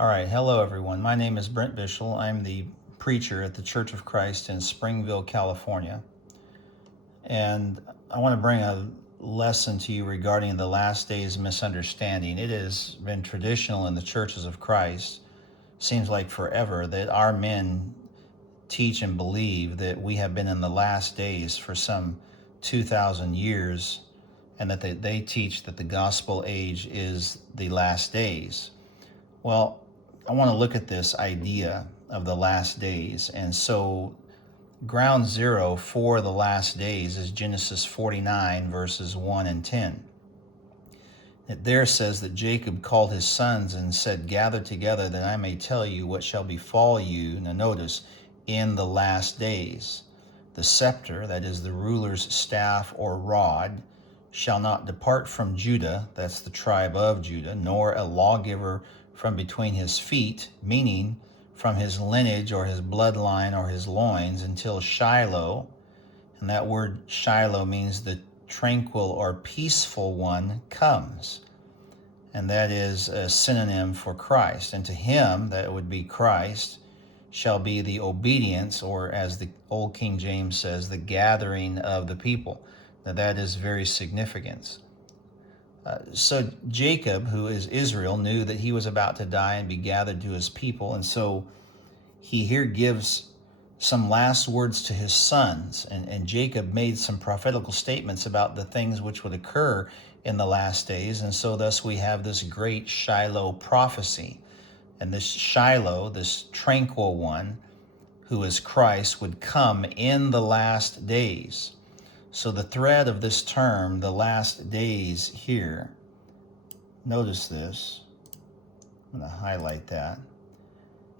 All right, hello everyone. My name is Brent Bishel. I'm the preacher at the Church of Christ in Springville, California. And I want to bring a lesson to you regarding the last days misunderstanding. It has been traditional in the churches of Christ, seems like forever, that our men teach and believe that we have been in the last days for some 2,000 years, and that they teach that the gospel age is the last days. Well, I want to look at this idea of the last days. And so ground zero for the last days is Genesis 49, verses 1 and 10. It there says that Jacob called his sons and said, "Gather together that I may tell you what shall befall you," now notice, "in the last days. The scepter," that is the ruler's staff or rod, "shall not depart from Judah," that's the tribe of Judah, "nor a lawgiver from between his feet," meaning from his lineage or his bloodline or his loins, "until Shiloh," and that word Shiloh means the tranquil or peaceful one, "comes." And that is a synonym for Christ. "And to him," that would be Christ, "shall be the obedience," or as the Old King James says, the gathering of the people. Now that is very significant. So Jacob, who is Israel, knew that he was about to die and be gathered to his people. And so he here gives some last words to his sons. And Jacob made some prophetical statements about the things which would occur in the last days. And so thus we have this great Shiloh prophecy. And this Shiloh, this tranquil one, who is Christ, would come in the last days. So the thread of this term, the last days here, notice this. I'm going to highlight that.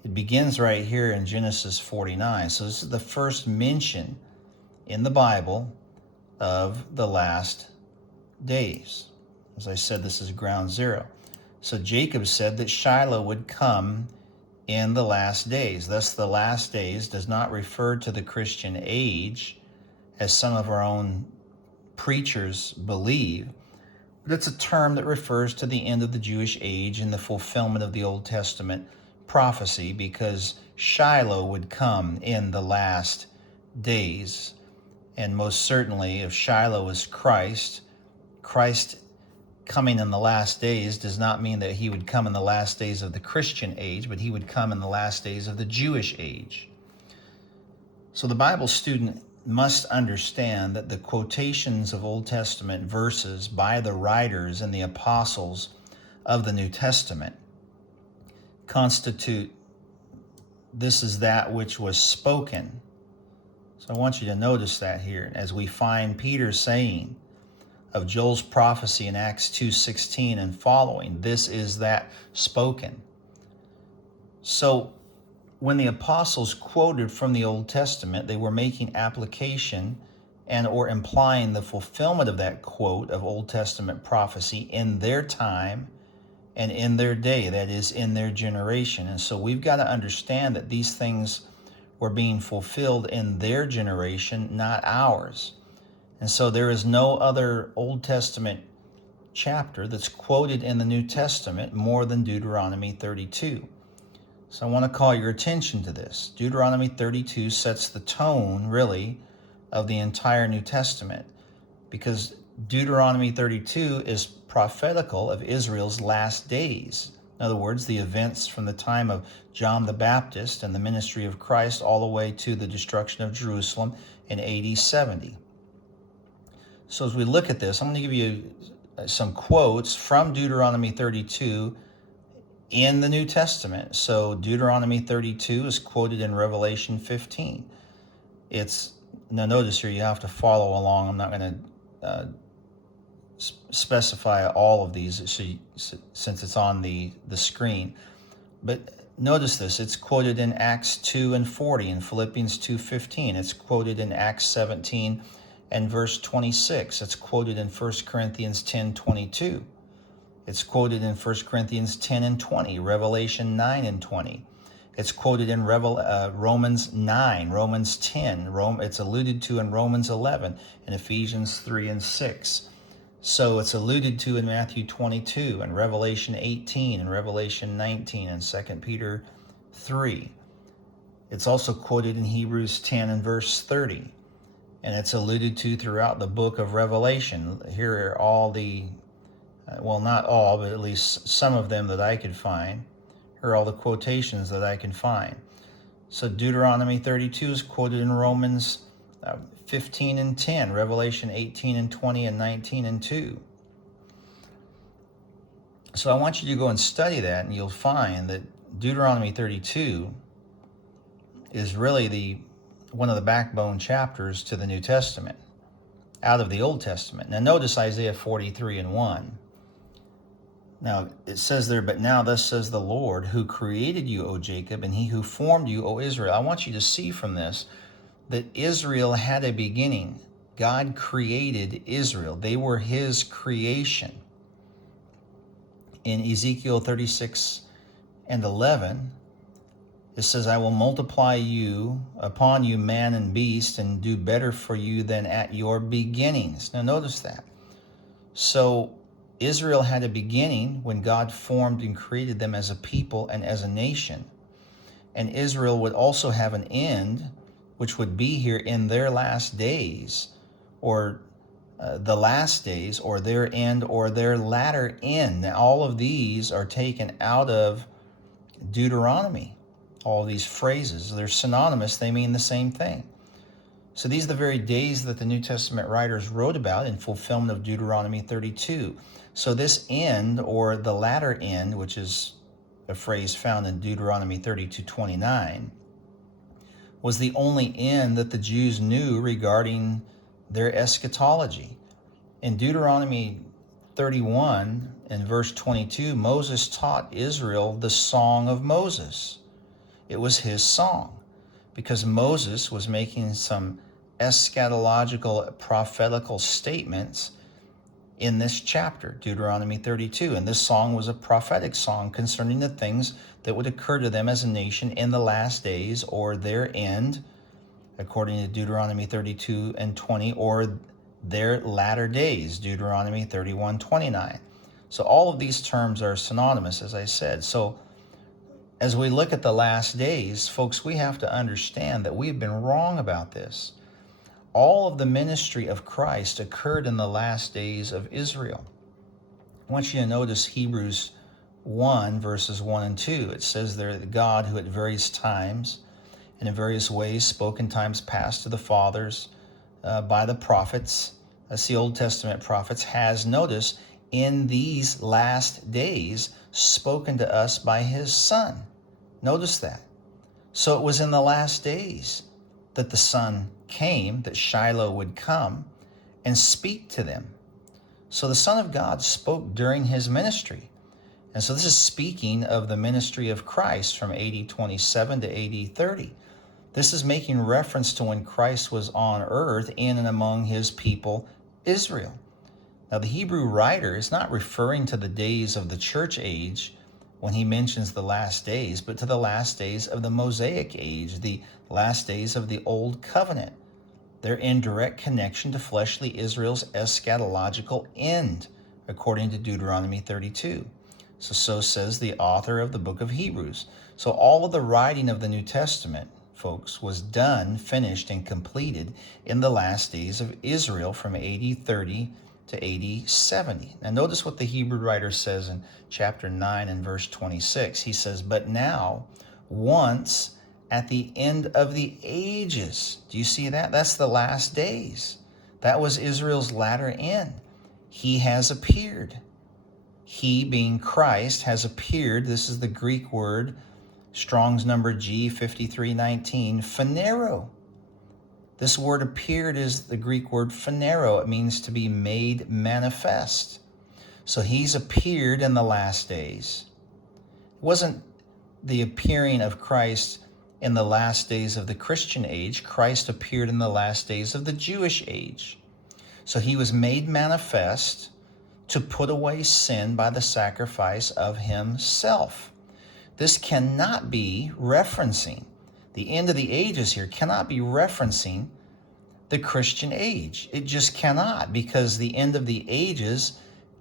It begins right here in Genesis 49. So this is the first mention in the Bible of the last days. As I said, this is ground zero. So Jacob said that Shiloh would come in the last days. Thus, the last days does not refer to the Christian age, as some of our own preachers believe, but it's a term that refers to the end of the Jewish age and the fulfillment of the Old Testament prophecy, because Shiloh would come in the last days. And most certainly, if Shiloh is Christ, Christ coming in the last days does not mean that he would come in the last days of the Christian age, but he would come in the last days of the Jewish age. So the Bible student must understand that the quotations of Old Testament verses by the writers and the apostles of the New Testament constitute this is that which was spoken. So I want you to notice that here as we find Peter saying of Joel's prophecy in Acts 2:16 and following, this is that spoken. So when the apostles quoted from the Old Testament, they were making application and or implying the fulfillment of that quote of Old Testament prophecy in their time and in their day, that is, in their generation. And so we've got to understand that these things were being fulfilled in their generation, not ours. And so there is no other Old Testament chapter that's quoted in the New Testament more than Deuteronomy 32. So I want to call your attention to this. Deuteronomy 32 sets the tone, really, of the entire New Testament, because Deuteronomy 32 is prophetical of Israel's last days. In other words, the events from the time of John the Baptist and the ministry of Christ all the way to the destruction of Jerusalem in AD 70. So as we look at this, I'm going to give you some quotes from Deuteronomy 32 in the New Testament. So Deuteronomy 32 is quoted in Revelation 15. Now notice here you have to follow along. I'm not going to specify all of these since it's on the screen. But notice this. It's quoted in Acts 2 and 40 and Philippians 2:15. It's quoted in Acts 17 and verse 26. It's quoted in 1 Corinthians 10:22. It's quoted in 1 Corinthians 10 and 20, Revelation 9 and 20. It's quoted in Romans 9, Romans 10. It's alluded to in Romans 11, and Ephesians 3 and 6. So it's alluded to in Matthew 22 and Revelation 18 and Revelation 19 and 2 Peter 3. It's also quoted in Hebrews 10 and verse 30. And it's alluded to throughout the book of Revelation. Here are all the, well, not all, but at least some of them that I could find. Here are all the quotations that I can find. So Deuteronomy 32 is quoted in Romans 15 and 10, Revelation 18 and 20 and 19 and 2. So I want you to go and study that, and you'll find that Deuteronomy 32 is really one of the backbone chapters to the New Testament out of the Old Testament. Now notice Isaiah 43 and 1. Now it says there, but now thus says the Lord, who created you, O Jacob, and he who formed you, O Israel. I want you to see from this that Israel had a beginning. God created Israel. They were his creation. In Ezekiel 36 and 11, it says, I will multiply you upon you, man and beast, and do better for you than at your beginnings. Now notice that. So Israel had a beginning when God formed and created them as a people and as a nation. And Israel would also have an end, which would be here in their last days, or the last days, or their end, or their latter end. Now, all of these are taken out of Deuteronomy. All these phrases, they're synonymous, they mean the same thing. So these are the very days that the New Testament writers wrote about in fulfillment of Deuteronomy 32. So this end, or the latter end, which is a phrase found in Deuteronomy 32:29, was the only end that the Jews knew regarding their eschatology. In Deuteronomy 31 and verse 22, Moses taught Israel the song of Moses. It was his song, because Moses was making some eschatological, prophetical statements in this chapter, Deuteronomy 32. And this song was a prophetic song concerning the things that would occur to them as a nation in the last days, or their end, according to Deuteronomy 32 and 20, or their latter days, Deuteronomy 31:29. So all of these terms are synonymous, as I said. So as we look at the last days, folks, we have to understand that we've been wrong about this. All of the ministry of Christ occurred in the last days of Israel. I want you to notice Hebrews 1, verses 1 and 2. It says there that God, who at various times and in various ways spoke in times past to the fathers by the prophets, that's the Old Testament prophets, has, notice, in these last days spoken to us by his Son. Notice that. So it was in the last days that the Son came, that Shiloh would come and speak to them. So the Son of God spoke during his ministry. And so this is speaking of the ministry of Christ from AD 27 to AD 30. This is making reference to when Christ was on earth in and among his people, Israel. Now the Hebrew writer is not referring to the days of the church age when he mentions the last days, but to the last days of the Mosaic age, the last days of the Old Covenant. They're in direct connection to fleshly Israel's eschatological end, according to Deuteronomy 32. So says the author of the book of Hebrews. So all of the writing of the New Testament, folks, was done, finished, and completed in the last days of Israel from AD 30 to AD 70. Now notice what the Hebrew writer says in chapter 9 and verse 26. He says, but now, once at the end of the ages. Do you see that? That's the last days. That was Israel's latter end. He has appeared. He, being Christ, has appeared. This is the Greek word, Strong's number G5319, phanero. This word appeared is the Greek word phanero. It means to be made manifest. So he's appeared in the last days. It wasn't the appearing of Christ in the last days of the Christian age. Christ appeared in the last days of the Jewish age. So he was made manifest to put away sin by the sacrifice of himself. This cannot be referencing, the end of the ages here cannot be referencing the Christian age. It just cannot, because the end of the ages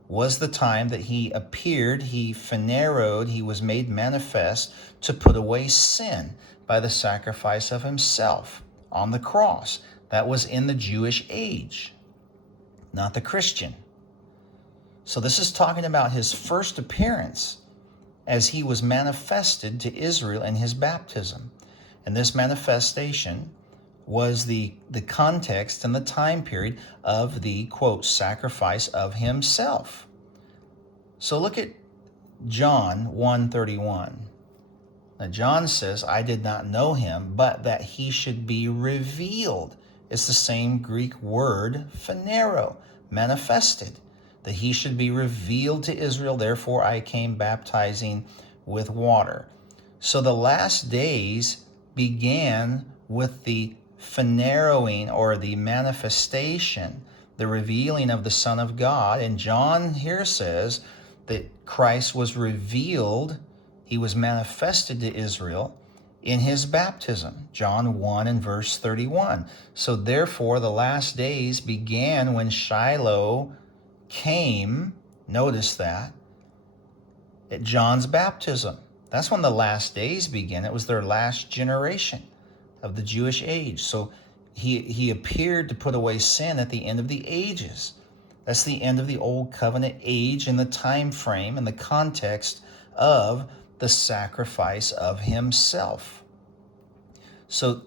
was the time that he appeared, he phaneroed, he was made manifest to put away sin by the sacrifice of himself on the cross. That was in the Jewish age, not the Christian. So this is talking about his first appearance as he was manifested to Israel in his baptism. And this manifestation was the context and the time period of the, quote, sacrifice of himself. So look at John 1:31. Now John says, I did not know him, but that he should be revealed. It's the same Greek word, phanero, manifested, that he should be revealed to Israel. Therefore I came baptizing with water. So the last days began with the phaneroing, or the manifestation, the revealing of the Son of God. And John here says that Christ was revealed, he was manifested to Israel in his baptism. John 1 and verse 31. So therefore the last days began when Shiloh came, notice that, at John's baptism. That's when the last days began. It was their last generation of the Jewish age. So he appeared to put away sin at the end of the ages. That's the end of the old covenant age in the time frame and the context of the sacrifice of himself. So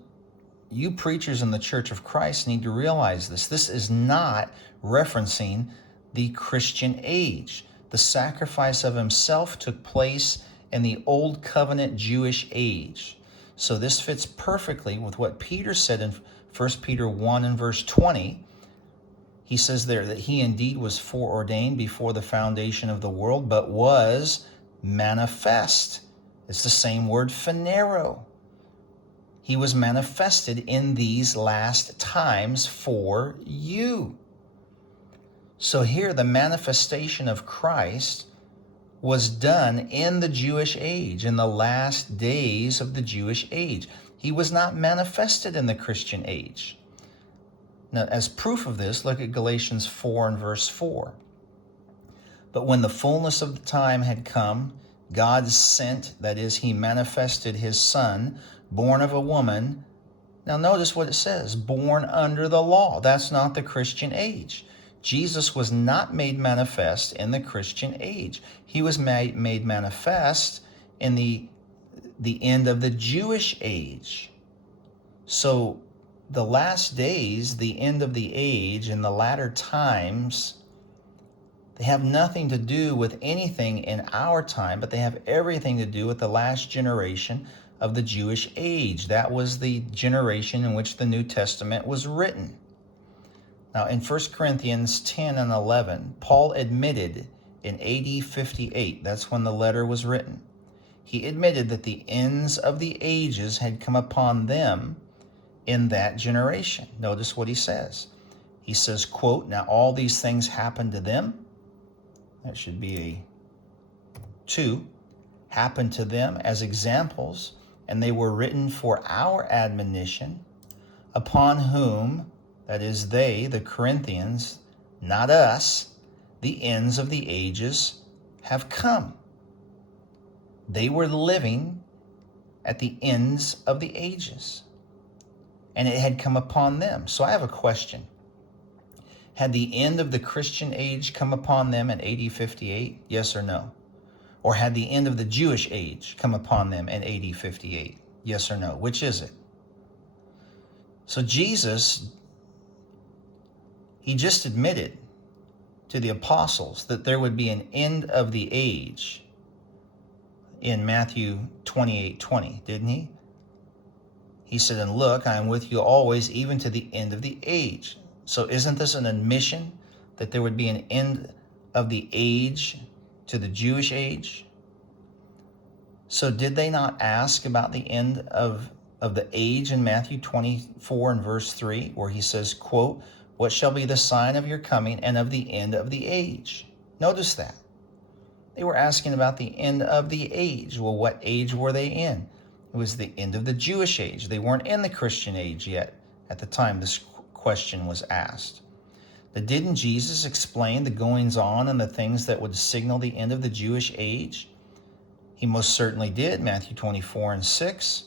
you preachers in the Church of Christ need to realize this. This is not referencing the Christian age. The sacrifice of himself took place in the old covenant Jewish age. So this fits perfectly with what Peter said in 1 Peter 1 and verse 20. He says there that he indeed was foreordained before the foundation of the world, but was manifest. It's the same word, phanero. He was manifested in these last times for you. So here the manifestation of Christ was done in the Jewish age, in the last days of the Jewish age. He was not manifested in the Christian age. Now, as proof of this, look at Galatians 4 and verse 4. But when the fullness of the time had come, God sent, that is, he manifested his Son, born of a woman. Now notice what it says, born under the law. That's not the Christian age. Jesus was not made manifest in the Christian age. He was made manifest in the end of the Jewish age. So the last days, the end of the age, and the latter times, they have nothing to do with anything in our time, but they have everything to do with the last generation of the Jewish age. That was the generation in which the New Testament was written. Now, in 1 Corinthians 10 and 11, Paul admitted in AD 58, that's when the letter was written, he admitted that the ends of the ages had come upon them in that generation. Notice what he says. He says, quote, now all these things happened to them. That should be a 2. Happened to them as examples, and they were written for our admonition, upon whom, that is they, the Corinthians, not us, the ends of the ages have come. They were living at the ends of the ages, and it had come upon them. So I have a question. Had the end of the Christian age come upon them in AD 58? Yes or no? Or had the end of the Jewish age come upon them in AD 58? Yes or no? Which is it? So Jesus, he just admitted to the apostles that there would be an end of the age in Matthew 28:20, didn't he? He said, and look, I am with you always, even to the end of the age. So isn't this an admission that there would be an end of the age to the Jewish age? So did they not ask about the end of the age in Matthew 24 and verse 3, where he says, quote, what shall be the sign of your coming and of the end of the age? Notice that. They were asking about the end of the age. Well, what age were they in? It was the end of the Jewish age. They weren't in the Christian age yet at the time this question was asked. But didn't Jesus explain the goings on and the things that would signal the end of the Jewish age? He most certainly did. Matthew 24 and 6.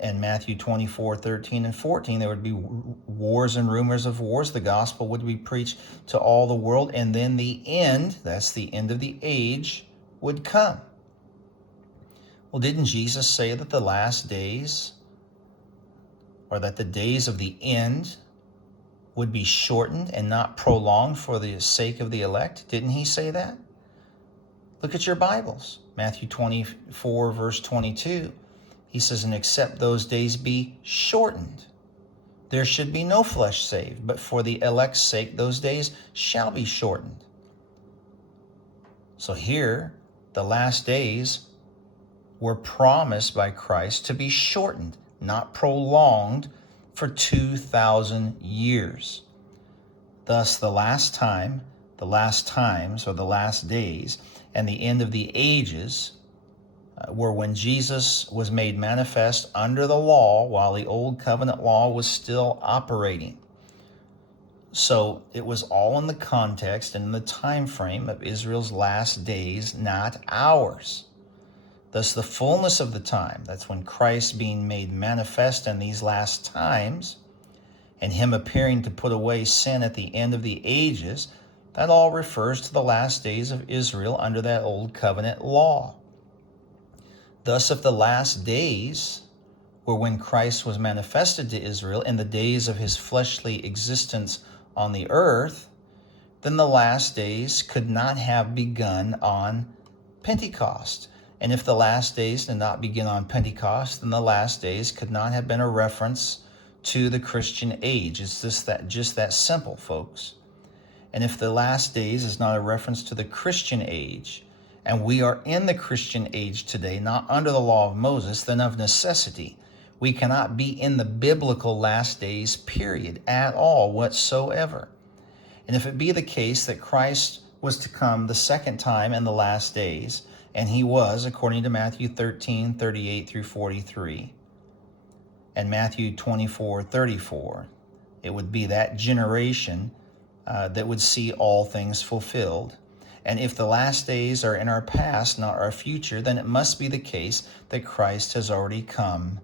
And Matthew 24, 13 and 14, there would be wars and rumors of wars. The gospel would be preached to all the world. And then the end, that's the end of the age, would come. Well, didn't Jesus say that the last days, or that the days of the end, would be shortened and not prolonged for the sake of the elect? Didn't he say that? Look at your Bibles. Matthew 24, verse 22. He says, and except those days be shortened, there should be no flesh saved, but for the elect's sake, those days shall be shortened. So here, the last days were promised by Christ to be shortened, not prolonged for 2,000 years. Thus, the last time, the last times, or the last days, and the end of the ages were when Jesus was made manifest under the law while the old covenant law was still operating. So it was all in the context and in the time frame of Israel's last days, not ours. Thus the fullness of the time, that's when Christ being made manifest in these last times, and him appearing to put away sin at the end of the ages, that all refers to the last days of Israel under that old covenant law. Thus, if the last days were when Christ was manifested to Israel in the days of his fleshly existence on the earth, then the last days could not have begun on Pentecost. And if the last days did not begin on Pentecost, then the last days could not have been a reference to the Christian age. It's just that simple, folks. And if the last days is not a reference to the Christian age, and we are in the Christian age today, not under the law of Moses, then of necessity, we cannot be in the biblical last days period at all whatsoever. And if it be the case that Christ was to come the second time in the last days, and he was, according to Matthew 13, 38 through 43, and Matthew 24, 34, it would be that generation that would see all things fulfilled. And if the last days are in our past, not our future, then it must be the case that Christ has already come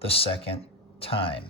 the second time.